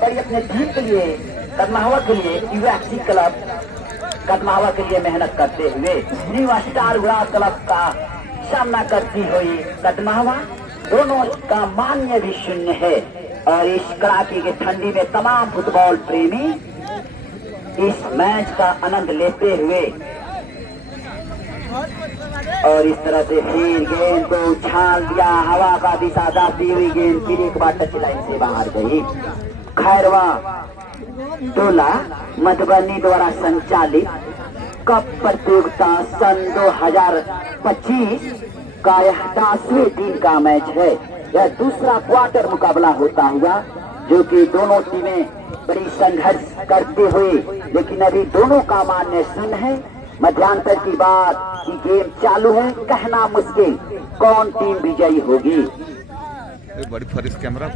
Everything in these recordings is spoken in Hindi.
बड़ी अपने टीम के लिए, कदमावा के लिए, यूएफसी क्लब कदमावा के लिए मेहनत करते हुए न्यू स्टार गुड़ा क्लब का सामना करती हुई कदमावा, दोनों का मान्य भी शून्य है। और इस कड़ाके की ठंडी में तमाम फुटबॉल प्रेमी इस मैच का आनंद लेते हुए और इस तरह से फिर गेंद को उछाल दिया, हवा का दिशा जाती हुई गेंद फिर एक बार टच लाइन से बाहर गई। खैरवा टोला मधुबनी द्वारा संचालित कप प्रतियोगिता सन 2025 का यह 10वें दिन का मैच है। यह दूसरा क्वार्टर मुकाबला होता हुआ, जो कि दोनों टीमें बड़ी संघर्ष करते हुए, लेकिन अभी दोनों का मान्य शून्य है। मध्यांतर की बात, गेम चालू है, कहना मुश्किल कौन टीम विजयी होगी। बड़ी फ्रेश कैमरा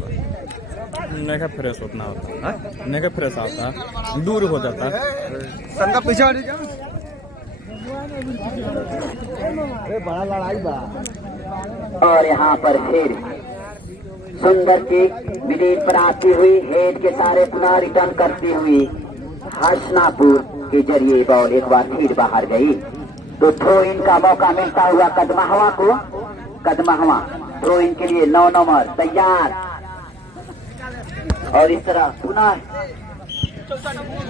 नेका फ्रेश उतना होता है, नेका फ्रेश आता है, दूर हो जाता है। संगा पीछे हट जा। बड़ा लड़ाई बा। और यहाँ पर फिर सुंदर की विनीत पर आती हुई हेड के सारे पुनः रिटर्न करती हुई हसनापुर के जरिए बॉल एक बार फिर बाहर गई। तो थ्रो इन का मौका मिलता हुआ कदमाहवा को। कदमाहवा थ्रो इन के लिए 9 नंबर तैयार, और इस तरह पुनः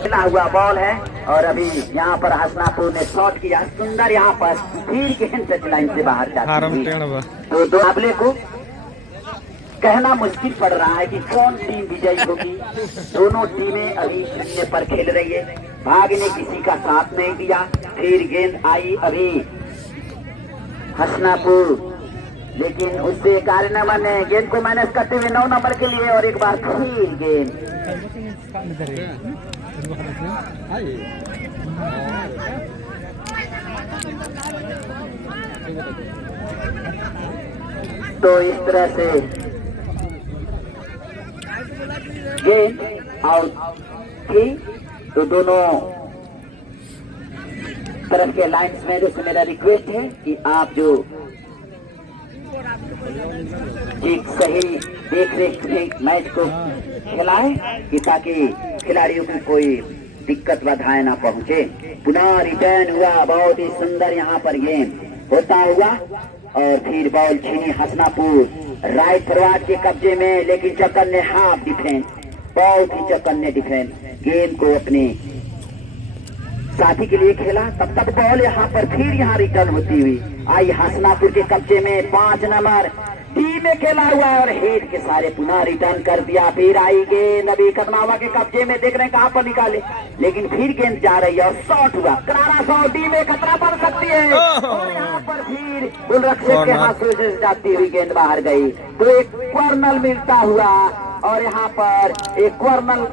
मिला हुआ बॉल है। और अभी यहाँ पर हसनापुर ने शॉट किया, सुंदर यहाँ पर फिर गेंद टच लाइन से बाहर जाती है। तो दो मुकाबले को कहना मुश्किल पड़ रहा है कि कौन टीम विजयी होगी। दोनों टीमें अभी शून्य पर खेल रही है, भाग ने किसी का साथ नहीं दिया। फिर गेंद आई अभी हसनापुर, लेकिन उससे कार्यनमन ने गेंद को मैनेज करते हुए 9 नंबर के लिए, और एक बार फिर गेंद तो इस तरह से गेंद आउट थी। तो दोनों तरफ के लाइन्समैन से मेरा रिक्वेस्ट है कि आप जो एक सही देख रेख मैच को खिलाएं, कि ताकि खिलाड़ियों को कोई दिक्कत बाधाएं ना पहुंचे। पुनः रिटर्न हुआ, बहुत ही सुंदर यहाँ पर गेम होता हुआ, और फिर बॉल छीनी हसनापुर राइट फॉरवर्ड के कब्जे में, लेकिन चक्कर ने हाफ डिफेंस, बहुत ही चौकन्ने डिफेंस गेम को अपने साथी के लिए खेला। तब तक बॉल यहाँ पर फिर यहाँ रिटर्न होती हुई आई हसनापुर के कब्जे में। 5 नंबर टीम में खेला हुआ है, और हेड के सारे पुनः रिटर्न कर दिया। फिर आई गेंद अभी कदमावा के कब्जे में, देख रहे हैं कहां पर निकाले, लेकिन फिर गेंद जा रही है और शॉट हुआ, करारा शॉट, टीम में खतरा पड़ सकती है। और यहाँ पर फिर गोलरक्षक के हाथों से जाती हुई गेंद बाहर गई। तो एक कॉर्नर मिलता हुआ, और यहाँ पर एक कॉर्नर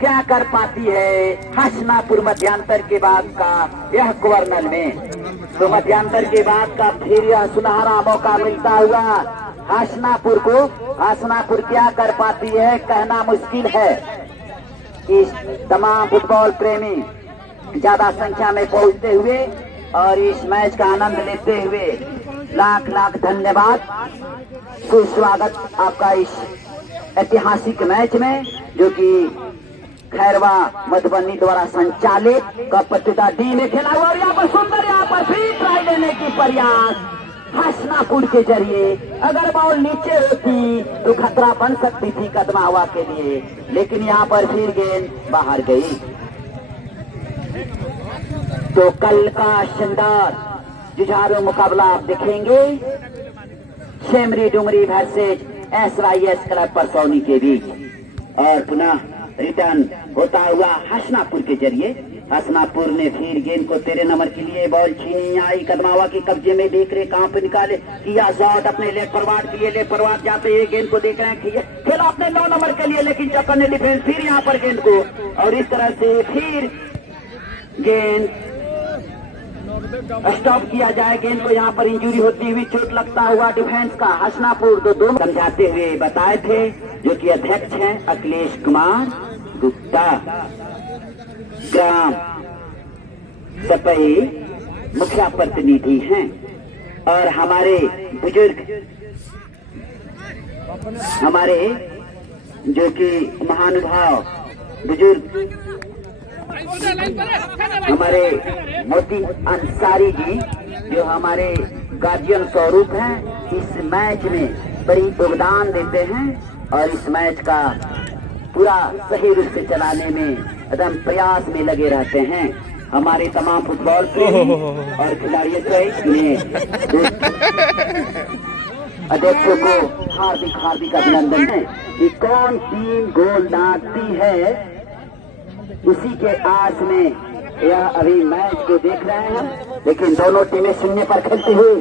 क्या कर पाती है हसनापुर मध्यांतर के बाद का यह कॉर्नर में। तो मध्यांतर के बाद का फिर यह सुनहरा मौका मिलता हुआ हसनापुर को। हसनापुर क्या कर पाती है कहना मुश्किल है। इस तमाम फुटबॉल प्रेमी ज्यादा संख्या में पहुंचते हुए और इस मैच का आनंद लेते हुए लाख लाख धन्यवाद, सुस्वागत आपका इस ऐतिहासिक मैच में, जो कि खैरवा मधुबनी द्वारा संचालित कप प्रतियोगिता डी में खेला हुआ। और यहाँ पर सुंदर, यहाँ पर फिर ट्राई लेने की प्रयास हसनापुर के जरिए। अगर बॉल नीचे होती तो खतरा बन सकती थी कदमावा के लिए, लेकिन यहाँ पर फिर गेंद बाहर गई। तो कल का शानदार जुझारू मुकाबला आप देखेंगे Shemri Dumri versus SYS club Parsauni के बीच, और पुनः रिटर्न होता हुआ हसनापुर के जरिए। हसनापुर ने फिर गेंद को 13 नंबर के लिए बॉल छीनी, आई कदमावा के कब्जे में, देख रहे कहां पे निकाले, किया शॉट अपने लेफ्ट फॉरवर्ड के लिए, लेफ्ट फॉरवर्ड जाते हुए गेंद को देख रहे हैं, खेला अपने 9 नंबर के लिए, लेकिन चक्कर ने डिफेंस फिर यहाँ पर गेंद को, और इस तरह से फिर गेंद स्टॉप किया जाए। गेंद को यहाँ पर इंजरी होती हुई, चोट लगता हुआ डिफेंस का हसनापुर को दोनों समझाते हुए बताए थे, जो कि अध्यक्ष हैं अखिलेश कुमार गुप्ता, ग्राम सपही मुखिया प्रतिनिधि हैं, और हमारे बुजुर्ग हमारे जो कि महानुभाव बुजुर्ग हमारे मोती अंसारी जी जो हमारे गार्जियन स्वरूप हैं, इस मैच में बड़ी योगदान देते हैं और इस मैच का पूरा सही रूप से चलाने में एकदम प्रयास में लगे रहते हैं। हमारे तमाम फुटबॉल प्रेमी और खिलाड़ियों अध्यक्षों को हार्दिक हार्दिक अभिनंदन है कि कौन टीम गोल दागती है, उसी के आस में यह अभी मैच को देख रहे हैं हम। लेकिन दोनों टीमें शून्य पर खेलती हुई,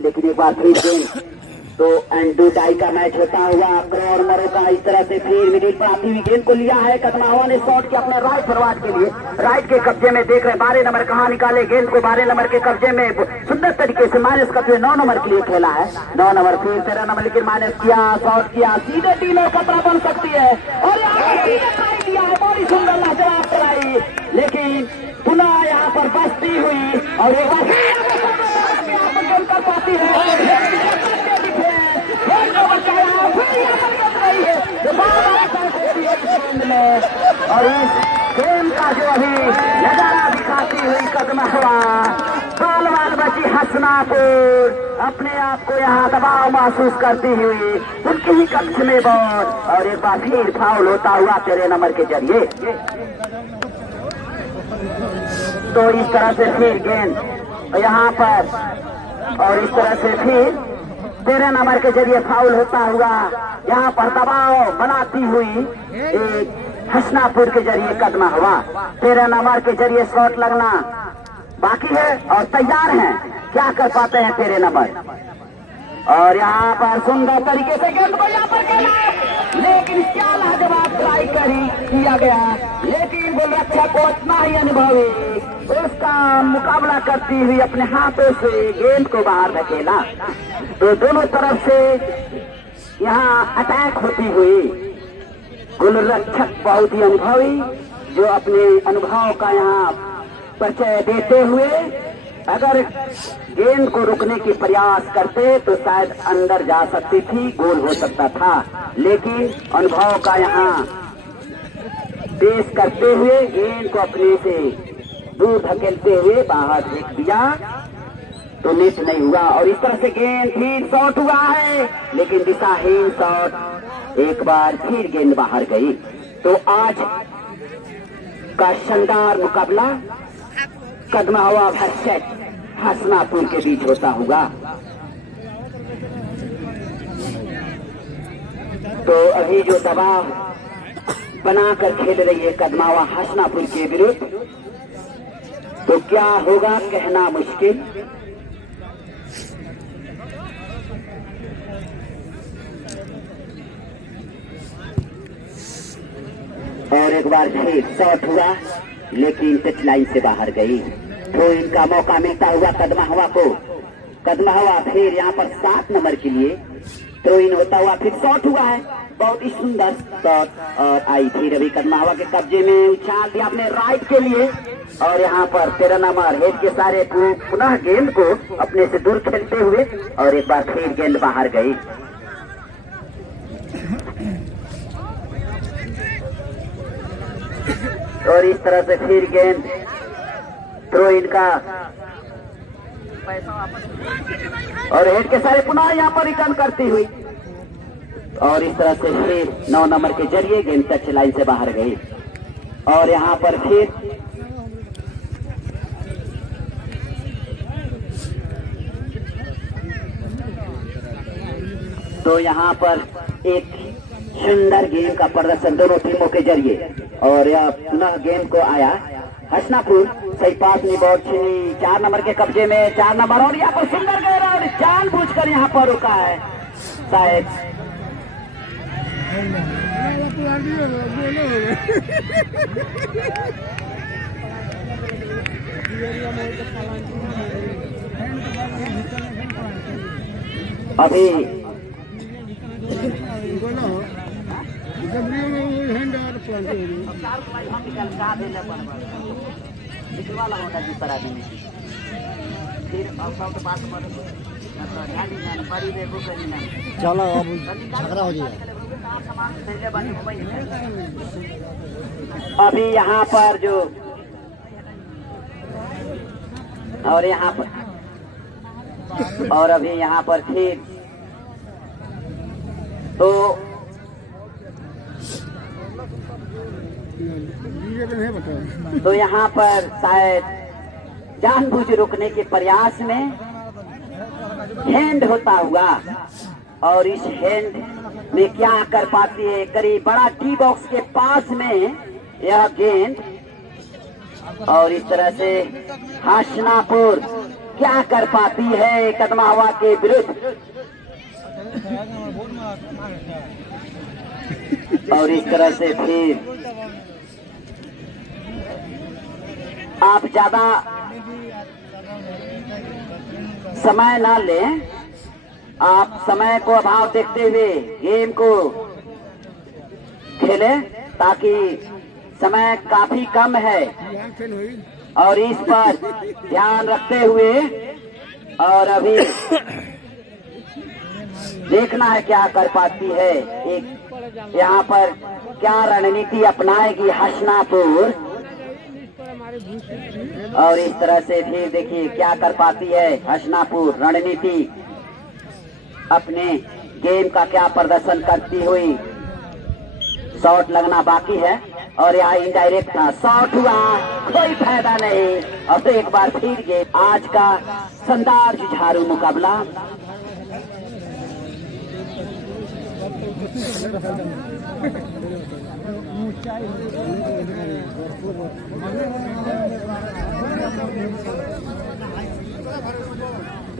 लेकिन एक बार फिर गेम तो एंड डू डाई का मैच होता हुआ करोड़ मरो का इस तरह से फिर मिडिल पर आती हुई गेंद को लिया है। कदमावा ने शॉट किया अपने राइट फॉरवर्ड के लिए, राइट के कब्जे में देख रहे 12 नंबर कहाँ निकाले गेंद को। 12 नंबर के कब्जे में सुंदर तरीके से माइनस करते 9 नंबर के लिए खेला है। 9 नंबर फिर 13 नंबर लेकिन माइनस किया, शॉट किया, सीधे टीम खतरा बन सकती है और लिया है। बड़ी सुंदर लाजवाब कराई, लेकिन पुनः यहाँ पर बस्ती हुई और एक बार कर पाती है और इस गेम का जो अभी नजारा दिखाती हुई कदमावा बाल बची हसनापुर अपने आप को यहाँ दबाव महसूस करती हुई उनके ही कक्ष में बॉल और एक बार फिर फाउल होता हुआ 13 नंबर के जरिए। तो इस तरह से फिर गेंद यहाँ पर और इस तरह से फिर 13 नंबर के जरिए फाउल होता हुआ यहाँ पर दबाव बनाती हुई एक हसनापुर के जरिए कदमा हुआ। 13 नंबर के जरिए शॉट लगना बाकी है और तैयार हैं, क्या कर पाते हैं 13 नंबर। और यहाँ पर सुंदर तरीके से गेंद को यहाँ पर खेला, लेकिन क्या लाजवाब ट्राई किया गया, लेकिन गोलरक्षक को इतना ही अनुभवी उसका मुकाबला करती हुई अपने हाथों से गेंद को बाहर धकेला। तो दोनों तरफ से यहाँ अटैक होती हुई गोलरक्षक बहुत ही अनुभवी जो अपने अनुभव का यहाँ परिचय देते हुए अगर गेंद को रोकने की प्रयास करते तो शायद अंदर जा सकती थी, गोल हो सकता था, लेकिन अनुभव का यहाँ पेश करते हुए गेंद को अपने से दूर धकेलते हुए बाहर फेंक दिया तो नेट नहीं हुआ। और इस तरह से गेंद फिर शॉट हुआ है, लेकिन दिशाहीन शॉट, एक बार फिर गेंद बाहर गई। तो आज का शानदार मुकाबला कदमावा वर्सेस हसनापुर के बीच होता होगा। तो अभी जो दबाव बनाकर खेल रही है कदमावा हसनापुर के विरुद्ध, तो क्या होगा कहना मुश्किल। और एक बार फिर शॉट हुआ, लेकिन टच लाइन से बाहर गई। तो इनका मौका मिलता हुआ कदमावा को। कदमावा फिर यहाँ पर 7 नंबर के लिए थ्रो इन होता हुआ फिर शॉट हुआ है, बहुत ही सुंदर शॉट और आई थी रवि कदमावा के कब्जे में, उछाल दिया अपने राइट के लिए और यहाँ पर 13 नंबर हेड के सारे पुनः गेंद को अपने से दूर खेलते हुए और एक बार फिर गेंद बाहर गई। और इस तरह से फिर गेंद थ्रो इन का और हेड के सारे पुनः यहाँ पर रिटर्न करती हुई और इस तरह से फिर 9 नंबर के जरिए गेंद टच लाइन से बाहर गई। और यहाँ पर फिर तो यहाँ पर एक सुंदर गेम का प्रदर्शन दोनों टीमों के जरिए और यह पुनः गेम को आया हसनापुर सही पास में बॉल छीनी 4 नंबर के कब्जे में 4 नंबर और यहाँ पर सुंदर गया और जानबूझकर यहाँ पर रुका है शायद। अभी चलो अब झगड़ा हो जाएगा। अभी यहाँ पर जो और यहाँ पर और अभी यहाँ पर फिर तो यहाँ पर शायद जानबूझ रोकने के प्रयास में हैंड होता हुआ, और इस हैंड में क्या कर पाती है, करीब बड़ा टी बॉक्स के पास में यह गेंद, और इस तरह से हसनापुर क्या कर पाती है कदमा हवा के विरुद्ध, और इस तरह से फिर आप ज्यादा समय ना लें, आप समय को अभाव देखते हुए गेम को खेलें, ताकि समय काफी कम है, और इस पर ध्यान रखते हुए और अभी देखना है क्या कर पाती है, एक यहाँ पर क्या रणनीति अपनाएगी हसनापुर, और इस तरह से फिर देखिए क्या कर पाती है हसनापुर रणनीति, अपने गेम का क्या प्रदर्शन करती हुई। शॉट लगना बाकी है और यहाँ इनडायरेक्ट था, शॉट हुआ, कोई फायदा नहीं, और तो एक बार फिर गेम। आज का शानदार जुझारू मुकाबला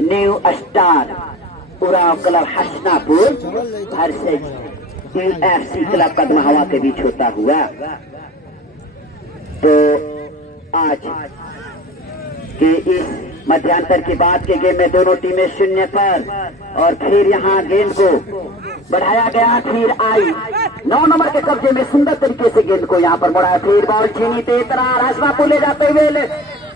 new star Oraon club Hasanapur versus UFC club Kadma हवा के बीच होता हुआ। तो आज के इस मध्यांतर के बाद के गेम में दोनों टीमें 0 पर, और फिर यहाँ गेंद को बढ़ाया गया, फिर आई 9 नंबर के कब्जे में सुंदर तरीके से गेंद को यहाँ पर बढ़ाया, फिर बॉल छीनी तेज तरह हसनापुर ले जाते हुए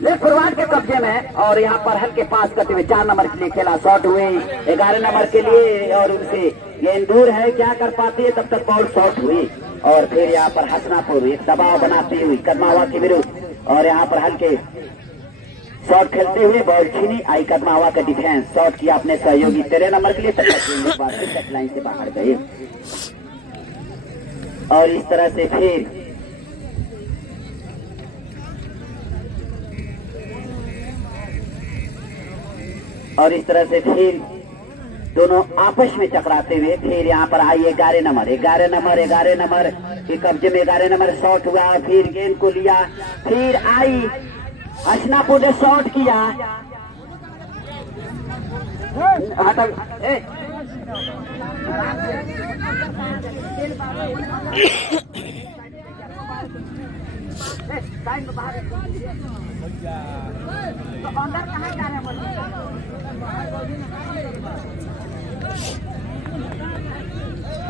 लेफ्ट फॉरवर्ड के कब्जे में, और यहाँ पर हल्के पास करते हुए 4 नंबर के लिए खेला, शॉट हुए 11 नंबर के लिए, और उनसे गेंद दूर है, क्या कर पाती है, तब तक बॉल शॉट हुई, और फिर यहाँ पर हसनापुर एक दबाव बनाते हुए कदमा हवा के विरुद्ध, और यहाँ पर हल्के शॉट खेलते हुए बॉल छीनी, आई कदमा हवा का डिफेंस, शॉट किया अपने सहयोगी 13 नंबर के लिए, तब तक लाइन से बाहर गए, और इस तरह से फिर दोनों आपस में टकराते हुए फिर यहाँ पर आई 11 नंबर के कब्जे में 11 नंबर शॉट हुआ, फिर गेंद को लिया, फिर आई हसनापुर ने शॉट किया,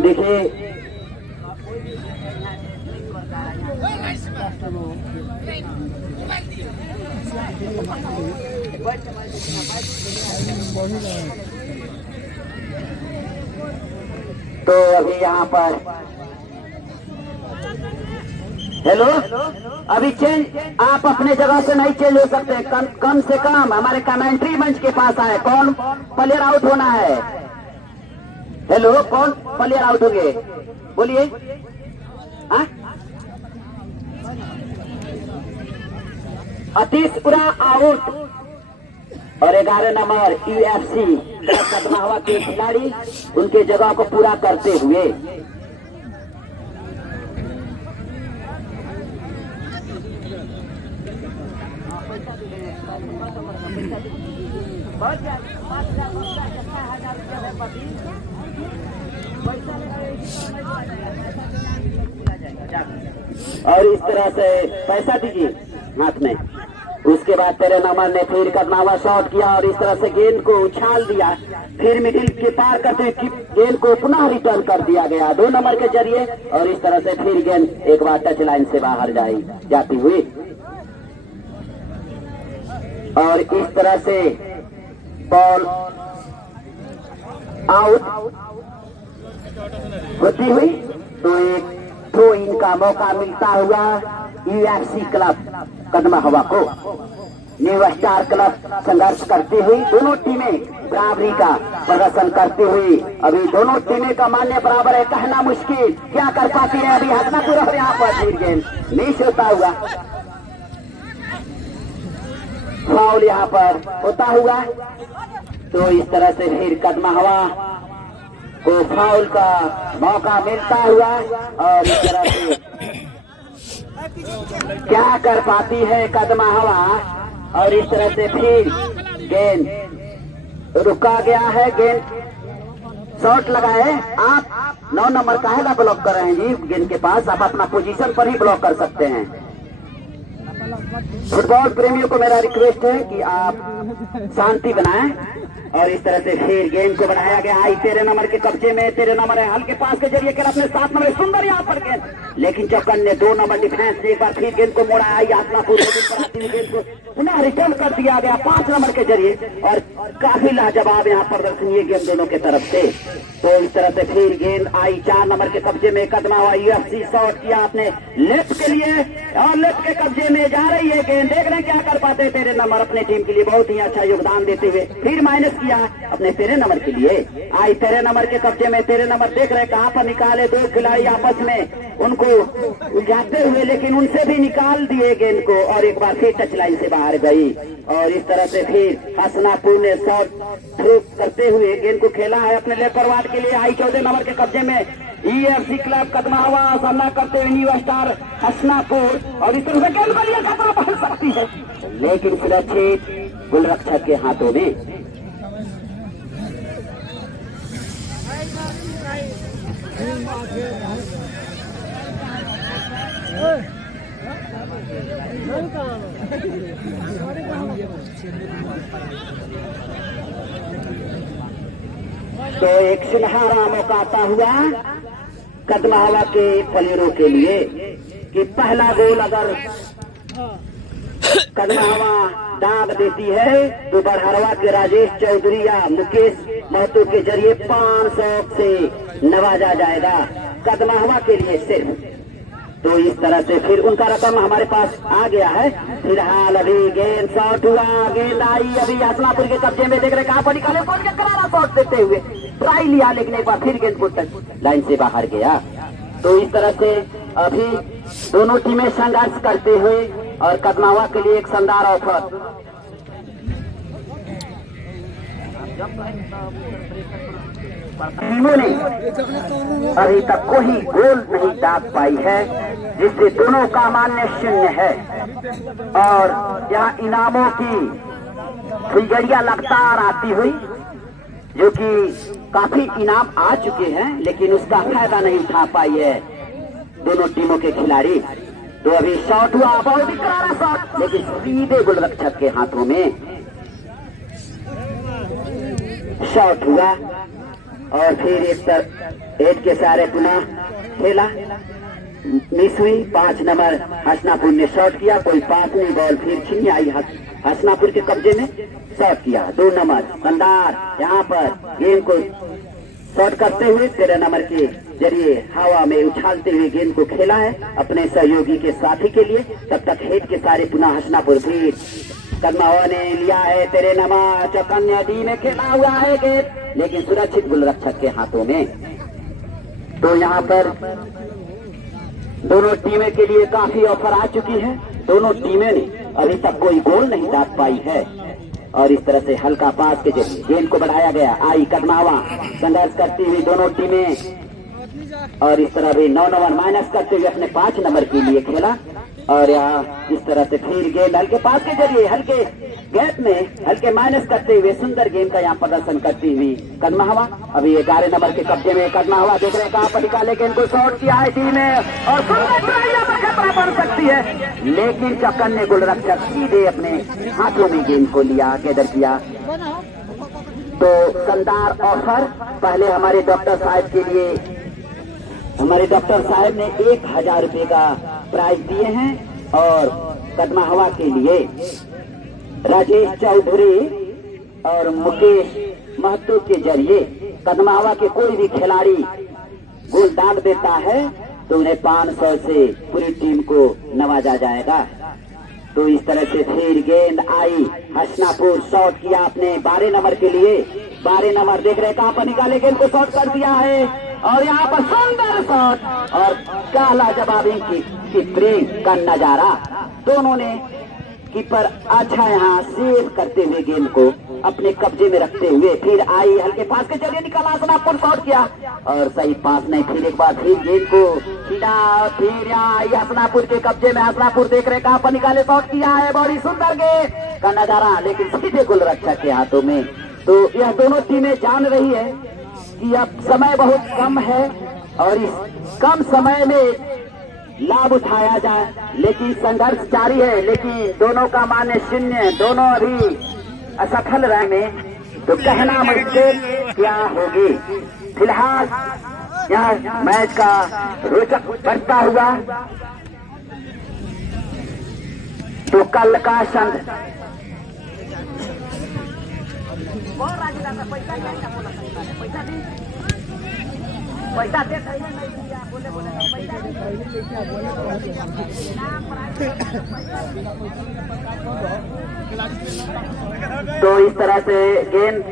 देखिए तो अभी यहाँ पर हेलो, अभी चेंज, आप अपने जगह से नहीं चेंज हो सकते, कम से कम हमारे कमेंट्री मंच के पास आए, कौन प्लेयर आउट होना है, हेलो कौन प्लेयर आउट होंगे बोलिए, अतीश उरा आउट, और 11 नंबर UFC कदमा हवा के खिलाड़ी उनके जगह को पूरा करते हुए और इस तरह से पैसा दीजिए हाथ में। उसके बाद 13 नंबर ने फिर कदमा हवा शॉट किया और इस तरह से गेंद को उछाल दिया, फिर मिडिल के पार करते हुए गेंद को पुनः रिटर्न कर दिया गया 2 नंबर के जरिए, और इस तरह से फिर गेंद एक बार टच लाइन से बाहर जाती हुई, और इस तरह से बॉल आउट होती हुई तो एक थ्रो इन का मौका मिलता हुआ यूएफसी क्लब कदमा हवा को। न्यू स्टार क्लब संघर्ष करती हुई दोनों टीमें बराबरी का प्रदर्शन करती हुई अभी दोनों टीमें का मान्य बराबर है, कहना मुश्किल क्या कर पाती है अभी हसनापुर। और यहाँ पर फिर गेंद मिस होता हुआ, फाउल यहाँ पर होता हुआ। तो इस तरह से फिर कदमा हवा को फाउल का मौका मिलता हुआ और इस तरह से क्या कर पाती है कदमा हवा। और इस तरह से फिर गेंद रुका गया है, गेंद शॉट लगाए। आप 9 नंबर का है ना ब्लॉक कर रहे हैं जी गेंद के पास, आप अपना पोजीशन पर ही ब्लॉक कर सकते हैं। फुटबॉल प्रेमियों को मेरा रिक्वेस्ट है कि आप शांति बनाएं। और इस तरह से फिर गेंद को बढ़ाया गया। आई 13 नंबर के कब्जे में, 13 नंबर है हल्के पास के जरिए खेला अपने 7 नंबर सुंदर यहाँ पर गेंद, लेकिन चौकन ने 2 नंबर डिफेंस से एक बार फिर गेंद को मोड़ा। आई यातनापुर गेंद को पुनः रिटर्न कर दिया गया 5 नंबर के जरिए और काफी लाजवाब यहाँ प्रदर्शन ये गेंद दोनों के तरफ से। तो इस तरह से फिर गेंद आई 4 नंबर के कब्जे में, कदमा हुआ यूएफसी शॉट किया आपने लेफ्ट के लिए और लेफ्ट के कब्जे में जा रही है गेंद। देख रहे हैं क्या कर पाते हैं 13 नंबर अपने टीम के लिए बहुत ही अच्छा योगदान देते हुए, फिर माइनस किया अपने 13 नंबर के लिए। आई 13 नंबर के कब्जे में, 13 नंबर देख रहे हैं कहां पर निकाले, 2 खिलाड़ी आपस में उनको उलझाते हुए, लेकिन उनसे भी निकाल दिए गेंद को और एक बार फिर टच लाइन से बाहर गई। और इस तरह से फिर हसनापुर ने शॉट थ्रो करते हुए गेंद को खेला है अपने लेफ्ट फॉरवर्ड के लिए। आई 14 नंबर के कब्जे में ईएफसी क्लब कदमा हवा सामना करते हुए न्यू स्टार हसनापुर। और इस तरह से गेंद के लिए खतरा बढ़ सकती है, लेकिन सुरक्षित गोलरक्षक के हाथों में। तो एक सुनहरा मौका आता हुआ कदमा हवा के प्लेयरों के लिए कि पहला गोल अगर कदमा हवा दाग देती है तो बड़हरवा के राजेश चौधरी या मुकेश महतो के जरिए 500 से नवाजा जाएगा कदमा हवा के लिए सिर्फ। तो इस तरह से फिर उनका रकम हमारे पास आ गया है। फिलहाल अभी गेंद शॉट हुआ, गेंद आई अभी हसनापुर के कब्जे में, देख रहे कहां पर निकाले, कौन के करारा शॉट देते हुए ट्राई लिया, लेकिन एक बार फिर गेंद को टच लाइन से बाहर गया। तो इस तरह से अभी दोनों टीमें संघर्ष करते हुए और कदमा हवा के लिए एक शानदार ऑफर। टीमों ने अभी तक कोई गोल नहीं दाग पाई है, जिससे दोनों का मान्य शून्य है। और यहाँ इनामों की फुलझड़ियां लगातार आती हुई, जो कि काफी इनाम आ चुके हैं, लेकिन उसका फायदा नहीं उठा पाई है दोनों टीमों के खिलाड़ी। तो अभी शॉट हुआ, बहुत ही करारा शॉट, लेकिन सीधे गोलरक्षक के हाथों में शॉट हुआ। और फिर इस तरह हेड के सारे पुनः खेला, मिस हुई। 5 नंबर हसनापुर ने शॉट किया, कोई पास नहीं, बॉल फिर छीनी आई हसनापुर के कब्जे में, शॉट किया 2 नंबर शानदार यहाँ पर गेंद को शॉट करते हुए 13 नंबर के जरिए हवा में उछालते हुए गेंद को खेला है अपने सहयोगी के साथी के लिए। तब तक हेड के सारे पुनः हसनापुर फिर कदमा हवा ने लिया है 13 नंबर चौकन्या डी में खेला हुआ है गेंद, लेकिन सुरक्षित गोलरक्षक के हाथों में। तो यहाँ पर दोनों टीमें के लिए काफी ऑफर आ चुकी है। दोनों टीमें ने अभी तक कोई गोल नहीं दाग पाई है। और इस तरह से हल्का पास के जरिए गेंद को बढ़ाया गया। आई कदमा हवा संघर्ष करती हुई दोनों टीमें, और इस तरह भी 9 नंबर माइनस करते हुए अपने 5 नंबर के लिए खेला। और यहाँ इस तरह से फिर गेंद हल्के पास के जरिए हल्के गैप में हल्के माइनस करते हुए सुंदर गेम का यहाँ प्रदर्शन करती हुई कदमा हवा। अभी 11 नंबर के कब्जे में कदमा हवा, देख रहे कहां पर निकाले, गेंद को शॉट किया है टीम में और खतरा बन सकती है, लेकिन चक्कर ने गोलरक्षक सीधे अपने हाथों में गेंद को लिया, कैदर किया। तो शानदार ऑफर पहले हमारे डॉक्टर साहब के लिए, हमारे डॉक्टर साहब ने 1000 रुपए का प्राइज दिए हैं। और कदमा हवा के लिए राजेश चौधरी और मुकेश महतो के जरिए कदमा हवा के कोई भी खिलाड़ी गोल डाल देता है तो उन्हें 500 से पूरी टीम को नवाजा जाएगा। तो इस तरह से फिर गेंद आई, हसनापुर शॉट किया अपने 12 नंबर के लिए। 12 नंबर देख रहे कहां पर निकाले, गेंद को शॉट कर दिया है और यहाँ पर सुंदर शॉट और काला जवाबी कीपिंग का नजारा। दोनों ने कीपर अच्छा यहाँ सेव करते हुए गेंद को अपने कब्जे में रखते हुए फिर आई हल्के पास के जरिए निकाला, हसनापुर शॉट किया और सही पास नहीं, फिर एक बार फिर गेंद को खींचा, फिर यहाँ आई हसनापुर के कब्जे में। हसनापुर देख रहे कहां पर निकाले, शॉट किया है, बड़ी सुंदर गेंद का नजारा लेकिन सीधे गोलरक्षक के हाथों में। तो यह दोनों टीमें जान रही है कि अब समय बहुत कम है और इस कम समय में लाभ उठाया जाए, लेकिन संघर्ष जारी है। लेकिन दोनों का मान्य शून्य, दोनों अभी असफल रहे में, तो कहना मुश्किल क्या होगी। फिलहाल यह मैच का रोचक बढ़ता हुआ तो कल का संघ पैसा दे तो इस तरह से गेंद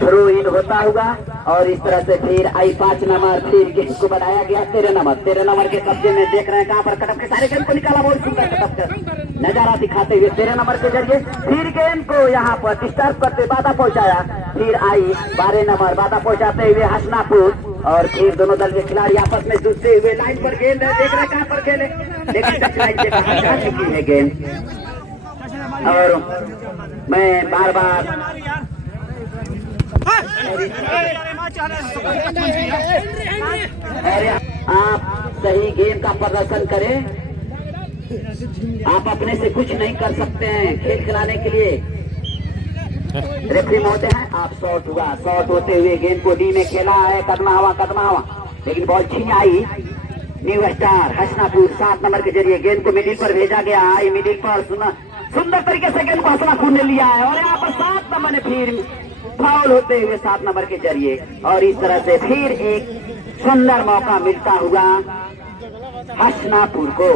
थ्रो इन होता हुआ और इस तरह से फिर आई 5 नंबर, फिर गेंद को बनाया गया 13 नंबर के कब्जे में। देख रहे हैं कहां पर कटक के सारे गेंद को निकाला, बहुत सुंदर कटक का नजारा दिखाते हुए 13 नंबर के जरिए फिर गेंद को यहाँ पर डिस्टर्ब करते बाधा पहुंचाया। फिर आई 12 नंबर, बाधा पहुंचाते हुए हसनापुर और फिर दोनों दल के खिलाड़ी आपस में जूझते हुए लाइन पर गेंद है, देख रहे कहां पर खेले, लेकिन टच लाइन से बाहर जा चुकी है गेंद। और मैं बार बार अरे आप सही गेम का प्रदर्शन करें, आप अपने से कुछ नहीं कर सकते हैं खेल खिलाने के लिए। रेफरी महोदय हैं, आप शॉट हुआ, शॉट होते हुए गेंद को डी में खेला है, कदमा हुआ, लेकिन बॉल छीन आई। न्यू स्टार हसनापुर 7 नंबर के जरिए गेंद को मिडिल पर भेजा गया है, मिडिल पर सुंदर तरीके से गेंद को हसनापुर ने लिया है और यहाँ पर 7 नंबर ने फिर फाउल होते हुए 7 नंबर के जरिए और इस तरह से फिर एक सुंदर मौका मिलता हुआ हसनापुर को।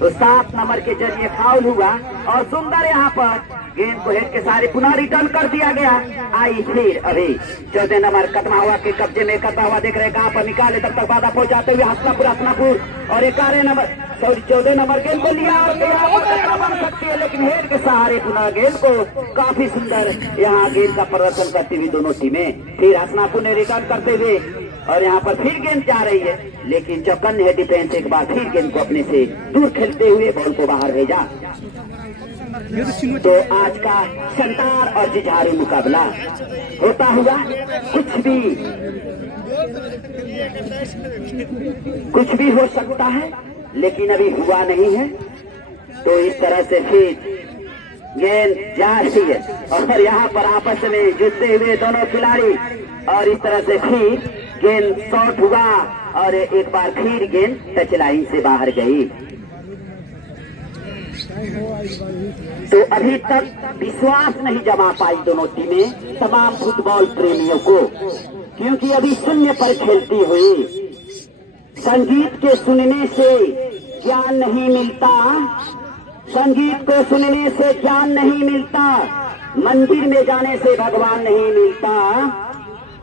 तो 7 नंबर के जरिए फाउल हुआ और सुंदर यहाँ पर गेंद को हेड के सारे पुनः रिटर्न कर दिया गया। आई फिर अभी 14 नंबर कदमा हुआ के कब्जे में, कदमा हुआ देख रहे कहां पर निकाले, तब तक बाधा पहुंचाते हुए हसनापुर और 11 नंबर 14 नंबर गेंद को लिया और बन सकती है, लेकिन हेड के सहारे पुनः गेंद को काफी सुंदर यहाँ गेंद का प्रदर्शन करती हुई दोनों टीमें। फिर हसनापुर ने रिटर्न करते हुए और यहाँ पर फिर गेंद जा रही है, लेकिन चौकन्ने है डिफेंस, एक बार फिर गेंद को अपने से दूर खेलते हुए बॉल को बाहर भेजा। तो आज का शानदार और जुझारू मुकाबला होता हुआ कुछ भी हो सकता है, लेकिन अभी हुआ नहीं है। तो इस तरह से फिर गेंद जा रही है और यहाँ पर आपस में जुटते हुए दोनों खिलाड़ी और इस तरह से फिर गेंद शॉट हुआ और एक बार फिर गेंद टच लाइन से बाहर गई। तो अभी तक विश्वास नहीं जमा पाई दोनों टीमें तमाम फुटबॉल प्रेमियों को, क्योंकि अभी शून्य पर खेलती हुई। संगीत के सुनने से ज्ञान नहीं मिलता, संगीत को सुनने से ज्ञान नहीं मिलता, मंदिर में जाने से भगवान नहीं मिलता।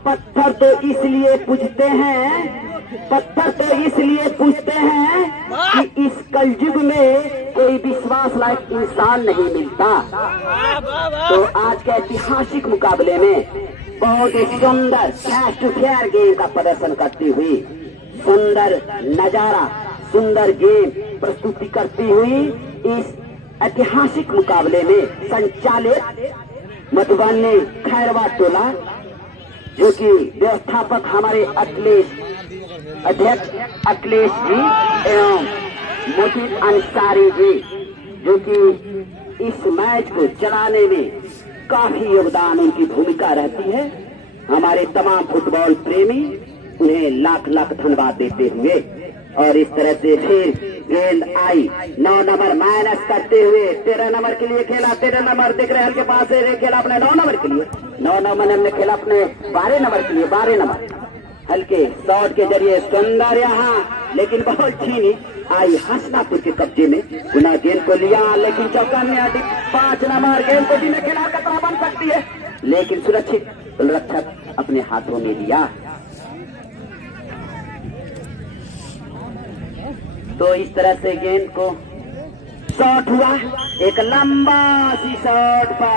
पत्थर तो इसलिए पूजते हैं, पत्थर तो इसलिए पूछते हैं कि इस कलयुग में कोई विश्वास लायक इंसान नहीं मिलता। तो आज के ऐतिहासिक मुकाबले में बहुत ही सुंदर फेस टू फेयर गेम का प्रदर्शन करती हुई, सुंदर नजारा, सुंदर गेम प्रस्तुति करती हुई इस ऐतिहासिक मुकाबले में संचालित मधुबनी खैरवा टोला, जो कि व्यवस्थापक हमारे अध्यक्ष अखिलेश जी एवं मोहित अंसारी जी, जो कि इस मैच को चलाने में काफी योगदान उनकी भूमिका रहती है। हमारे तमाम फुटबॉल प्रेमी उन्हें लाख लाख धन्यवाद देते हुए और इस तरह से फिर गेंद आई 9 नंबर माइनस करते हुए 13 नंबर के लिए खेला। 13 नंबर दिख रहे के पास से खेला अपने 9 नंबर के लिए। 9 नंबर ने खेला अपने 12 नंबर के लिए। 12 नंबर हल्के शॉट के जरिए सुंदर यहाँ, लेकिन बॉल छीनी आई हसनापुर के कब्जे में। पुनः गेंद को लिया लेकिन चौका में आती। 5 नंबर गेंद को भी खिला खतरा बन सकती है, लेकिन सुरक्षित रक्षक अपने हाथों में लिया। तो इस तरह से गेंद को शॉट हुआ, एक लंबा सी शॉट पर